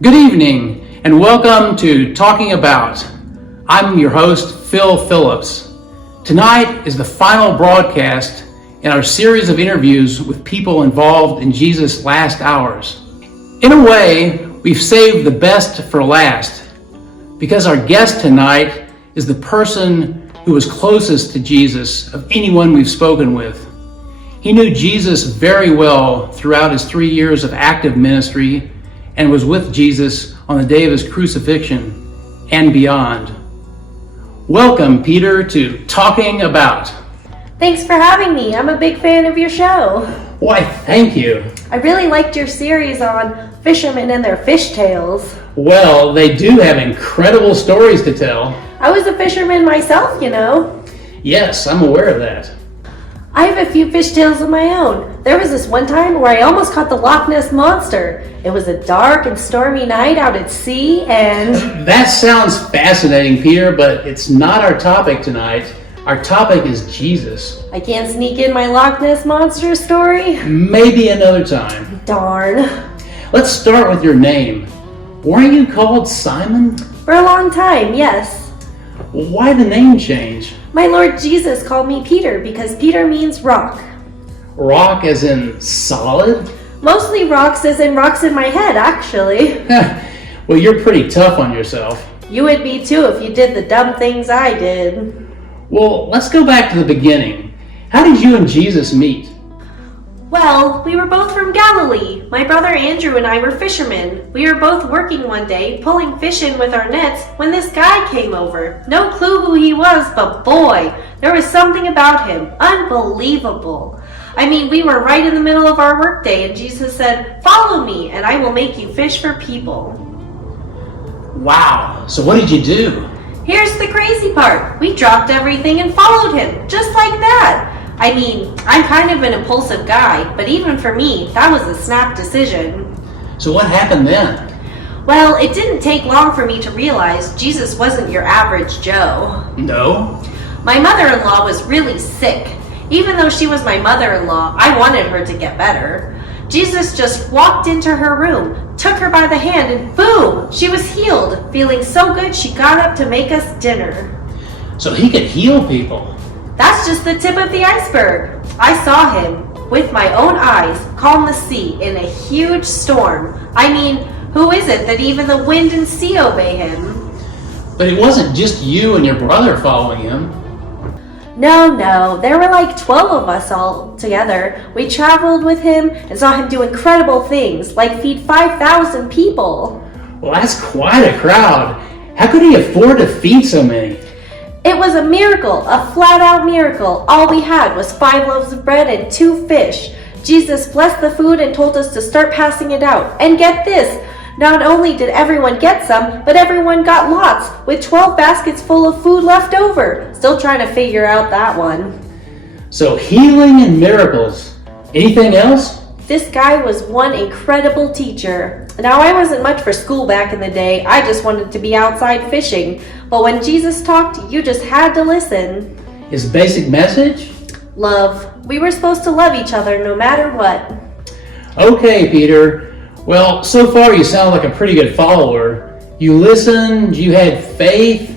Good evening and welcome to Talking About. I'm your host, Phil Phillips. Tonight is the final broadcast in our series of interviews with people involved in Jesus' last hours. In a way, we've saved the best for last because our guest tonight is the person who was closest to Jesus of anyone we've spoken with. He knew Jesus very well throughout his 3 years of active ministry and was with Jesus on the day of his crucifixion and beyond. Welcome, Peter, to Talking About. Thanks for having me. I'm a big fan of your show. Why, thank you. I really liked your series on fishermen and their fishtails. Well, they do have incredible stories to tell. I was a fisherman myself, you know. Yes, I'm aware of that. I have a few fishtails of my own. There was this one time where I almost caught the Loch Ness Monster. It was a dark and stormy night out at sea and... That sounds fascinating, Peter, but it's not our topic tonight. Our topic is Jesus. I can't sneak in my Loch Ness Monster story? Maybe another time. Darn. Let's start with your name. Weren't you called Simon? For a long time, yes. Why the name change? My Lord Jesus called me Peter because Peter means rock. Rock as in solid? Mostly rocks as in rocks in my head, actually. Well, you're pretty tough on yourself. You would be too if you did the dumb things I did. Well, let's go back to the beginning. How did you and Jesus meet? Well, we were both from Galilee. My brother Andrew and I were fishermen. We were both working one day, pulling fish in with our nets, when this guy came over. No clue who he was, but boy, there was something about him. Unbelievable. I mean, we were right in the middle of our workday, and Jesus said, "Follow me, and I will make you fish for people." Wow, so what did you do? Here's the crazy part. We dropped everything and followed him, just like that. I mean, I'm kind of an impulsive guy, but even for me, that was a snap decision. So what happened then? Well, it didn't take long for me to realize Jesus wasn't your average Joe. No? My mother-in-law was really sick. Even though she was my mother-in-law, I wanted her to get better. Jesus just walked into her room, took her by the hand, and boom, she was healed. Feeling so good, she got up to make us dinner. So he could heal people? That's just the tip of the iceberg. I saw him, with my own eyes, calm the sea in a huge storm. I mean, who is it that even the wind and sea obey him? But it wasn't just you and your brother following him. No, there were like 12 of us all together. We traveled with him and saw him do incredible things, like feed 5,000 people. Well, that's quite a crowd. How could he afford to feed so many? It was a miracle, a flat-out miracle. All we had was 5 loaves of bread and 2 fish. Jesus blessed the food and told us to start passing it out. And get this, not only did everyone get some, but everyone got lots, with 12 baskets full of food left over. Still trying to figure out that one. So healing and miracles. Anything else? This guy was one incredible teacher. Now, I wasn't much for school back in the day. I just wanted to be outside fishing. But when Jesus talked, you just had to listen. His basic message? Love. We were supposed to love each other no matter what. Okay, Peter. Well, so far you sound like a pretty good follower. You listened, you had faith.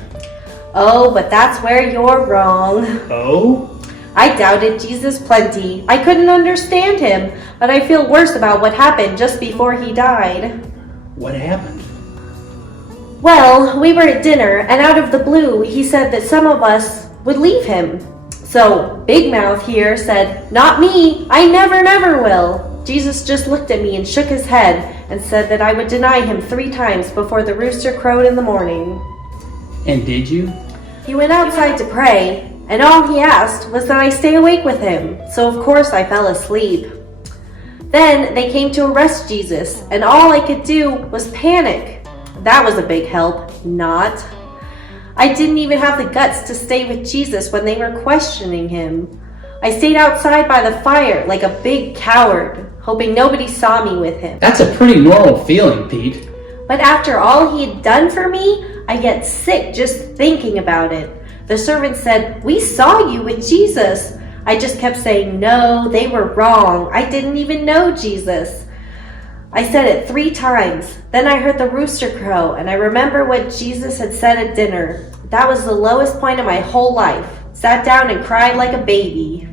Oh, but that's where you're wrong. Oh? I doubted Jesus plenty. I couldn't understand him, but I feel worse about what happened just before he died. What happened? Well, we were at dinner, and out of the blue, he said that some of us would leave him. So, Big Mouth here said, "Not me, I never will." Jesus just looked at me and shook his head and said that I would deny him 3 times before the rooster crowed in the morning. And did you? He went outside to pray, and all he asked was that I stay awake with him, so of course I fell asleep. Then they came to arrest Jesus, and all I could do was panic. That was a big help. Not. I didn't even have the guts to stay with Jesus when they were questioning him. I stayed outside by the fire like a big coward, hoping nobody saw me with him. That's a pretty normal feeling, Pete. But after all he had done for me, I get sick just thinking about it. The servant said, "We saw you with Jesus." I just kept saying, "No, they were wrong. I didn't even know Jesus." I said it 3 times. Then I heard the rooster crow, and I remember what Jesus had said at dinner. That was the lowest point of my whole life. Sat down and cried like a baby.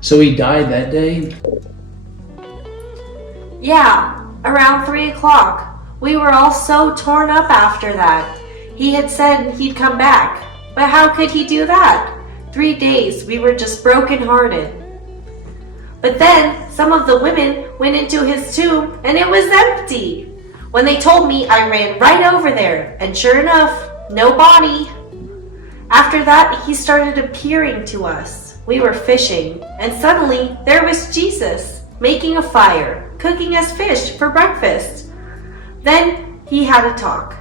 So he died that day? Yeah, around 3 o'clock. We were all so torn up after that. He had said he'd come back. But how could he do that? 3 days, we were just brokenhearted. But then, some of the women went into his tomb, and it was empty. When they told me, I ran right over there, and sure enough, no body. After that, he started appearing to us. We were fishing, and suddenly, there was Jesus, making a fire, cooking us fish for breakfast. Then, he had a talk.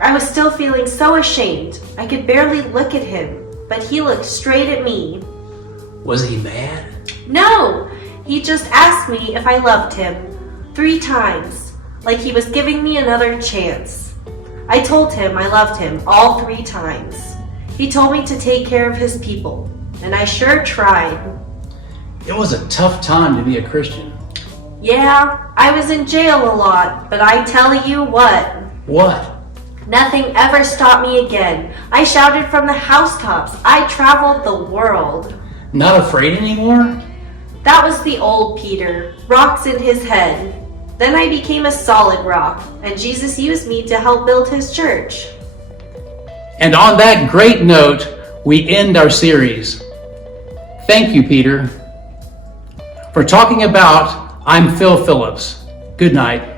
I was still feeling so ashamed, I could barely look at him, but he looked straight at me. Was he mad? No, he just asked me if I loved him 3 times, like he was giving me another chance. I told him I loved him all 3 times. He told me to take care of his people, and I sure tried. It was a tough time to be a Christian. Yeah, I was in jail a lot, but I tell you what. What? Nothing ever stopped me again. I shouted from the housetops. I traveled the world. Not afraid anymore? That was the old Peter, rocks in his head. Then I became a solid rock, and Jesus used me to help build his church. And on that great note, we end our series. Thank you, Peter, for talking about I'm Phil Phillips. Good night.